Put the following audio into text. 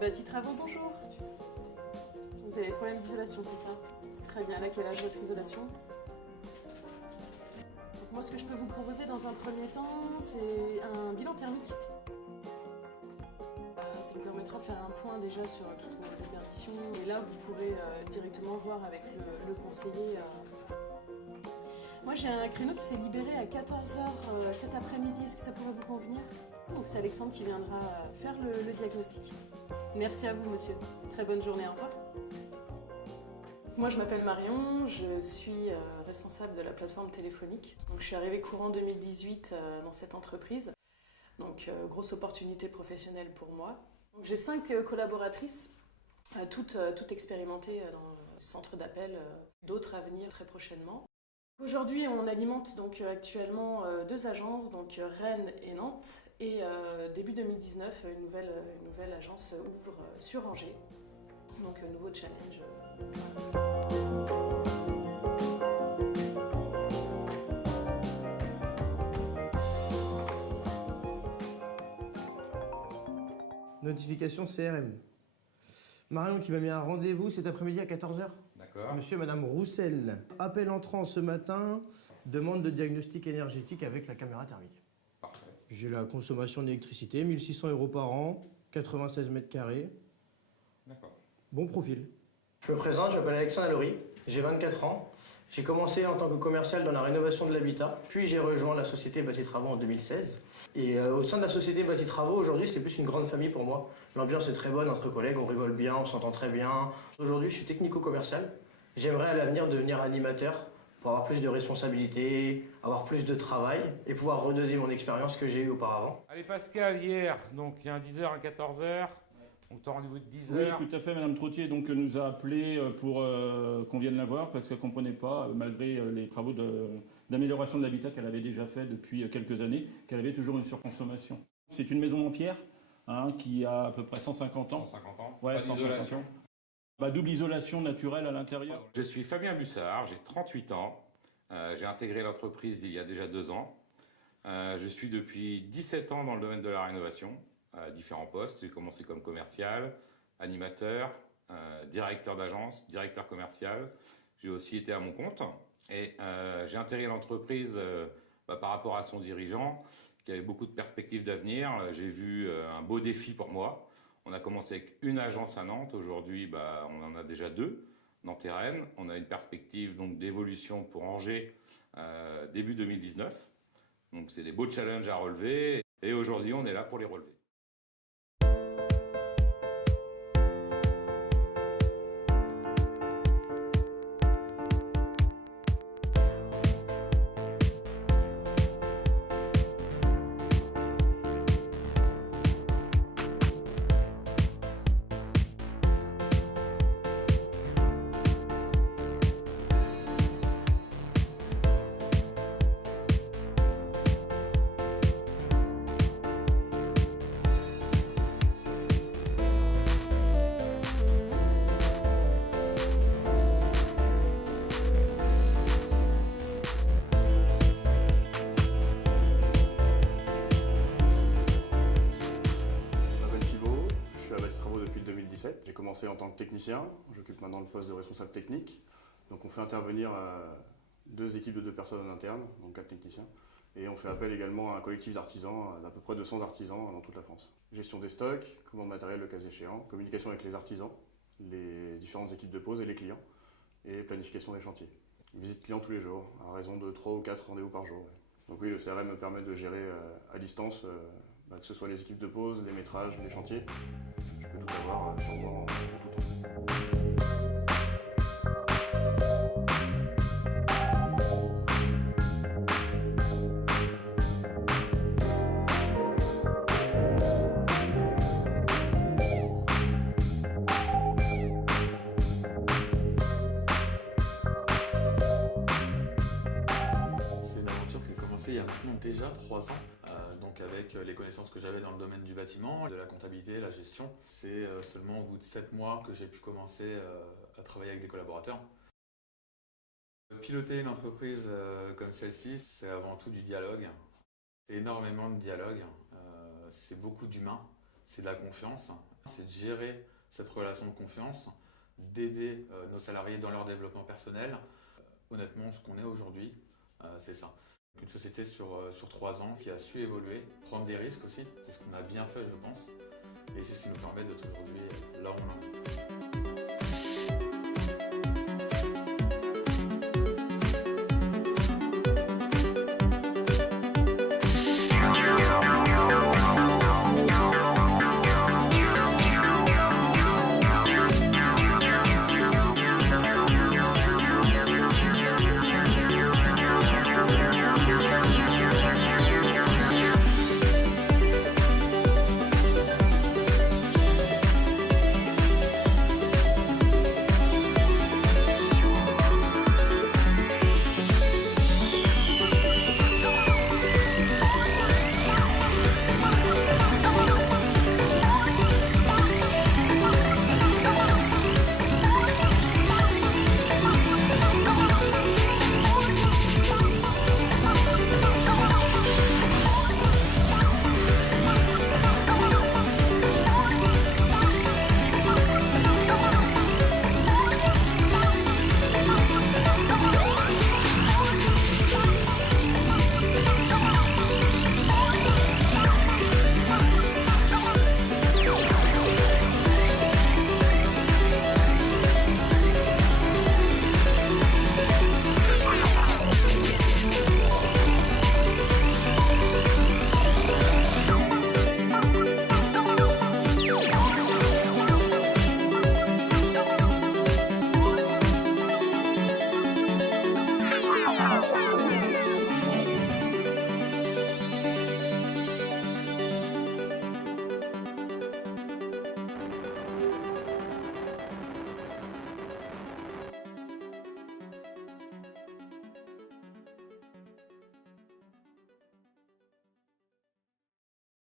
Bâti Travaux, bonjour. Vous avez des problèmes d'isolation, c'est ça? Très bien, là, quel âge votre isolation? Donc moi, ce que je peux vous proposer dans un premier temps, c'est un bilan thermique. Ça vous permettra de faire un point déjà sur toutes vos déperditions. Et là, vous pourrez directement voir avec le conseiller. Moi, j'ai un créneau qui s'est libéré à 14h cet après-midi. Est-ce que ça pourrait vous convenir? Donc c'est Alexandre qui viendra faire le diagnostic. Merci à vous, monsieur. Très bonne journée, au revoir. Moi, je m'appelle Marion, je suis responsable de la plateforme téléphonique. Donc, je suis arrivée courant 2018 dans cette entreprise. Donc, grosse opportunité professionnelle pour moi. J'ai 5 collaboratrices, toutes expérimentées dans le centre d'appel, d'autres à venir très prochainement. Aujourd'hui, on alimente donc actuellement 2 agences, donc Rennes et Nantes, et début 2019, une nouvelle agence ouvre sur Angers, donc un nouveau challenge. Notification CRM. Marion qui m'a mis un rendez-vous cet après-midi à 14h. D'accord. Monsieur et Madame Roussel. Appel entrant ce matin, demande de diagnostic énergétique avec la caméra thermique. Parfait. J'ai la consommation d'électricité, 1600 € par an, 96 mètres carrés. D'accord. Bon profil. Je me présente, je m'appelle Alexandre Allory, j'ai 24 ans. J'ai commencé en tant que commercial dans la rénovation de l'habitat, puis j'ai rejoint la société Bâti Travaux en 2016. Et au sein de la société Bâti Travaux, aujourd'hui, c'est plus une grande famille pour moi. L'ambiance est très bonne entre collègues, on rigole bien, on s'entend très bien. Aujourd'hui, je suis technico-commercial. J'aimerais à l'avenir devenir animateur pour avoir plus de responsabilités, avoir plus de travail et pouvoir redonner mon expérience que j'ai eue auparavant. Allez Pascal, hier, donc il y a un 10h, un 14h. Donc tu as rendez-vous de 10h. Oui, tout à fait. Madame Trottier donc, nous a appelé pour qu'on vienne la voir parce qu'elle ne comprenait pas, malgré les travaux d'amélioration de l'habitat qu'elle avait déjà fait depuis quelques années, qu'elle avait toujours une surconsommation. C'est une maison en pierre qui a à peu près 150 ans. 150 ans. Ouais, Pas 150 d'isolation. ans. Double isolation naturelle à l'intérieur. Je suis Fabien Bussard, j'ai 38 ans. J'ai intégré l'entreprise il y a déjà 2 ans. Je suis depuis 17 ans dans le domaine de la rénovation, à différents postes. J'ai commencé comme commercial, animateur, directeur d'agence, directeur commercial. J'ai aussi été à mon compte et j'ai intégré l'entreprise par rapport à son dirigeant qui avait beaucoup de perspectives d'avenir. J'ai vu un beau défi pour moi. On a commencé avec une agence à Nantes. Aujourd'hui, on en a déjà 2, Nantes et Rennes. On a une perspective donc d'évolution pour Angers début 2019. Donc c'est des beaux challenges à relever et aujourd'hui on est là pour les relever. J'ai commencé en tant que technicien, j'occupe maintenant le poste de responsable technique. Donc on fait intervenir 2 équipes de 2 personnes en interne, donc 4 techniciens. Et on fait appel également à un collectif d'artisans, d'à peu près 200 artisans dans toute la France. Gestion des stocks, commande matériel le cas échéant, communication avec les artisans, les différentes équipes de pose et les clients, et planification des chantiers. Visite client tous les jours, à raison de 3 ou 4 rendez-vous par jour. Donc oui, le CRM me permet de gérer à distance, que ce soit les équipes de pose, les métrages, les chantiers. Je peux tout avoir sur moi en tout temps. C'est une aventure qui a commencé il y a maintenant déjà 3 ans. Donc Donc avec les connaissances que j'avais dans le domaine du bâtiment, de la comptabilité, la gestion, c'est seulement au bout de 7 mois que j'ai pu commencer à travailler avec des collaborateurs. Piloter une entreprise comme celle-ci, c'est avant tout du dialogue. C'est énormément de dialogue, c'est beaucoup d'humain, c'est de la confiance, c'est de gérer cette relation de confiance, d'aider nos salariés dans leur développement personnel. Honnêtement, ce qu'on est aujourd'hui, c'est ça. Une société sur 3 ans qui a su évoluer, prendre des risques aussi, c'est ce qu'on a bien fait je pense, et c'est ce qui nous permet d'être aujourd'hui là où on en est.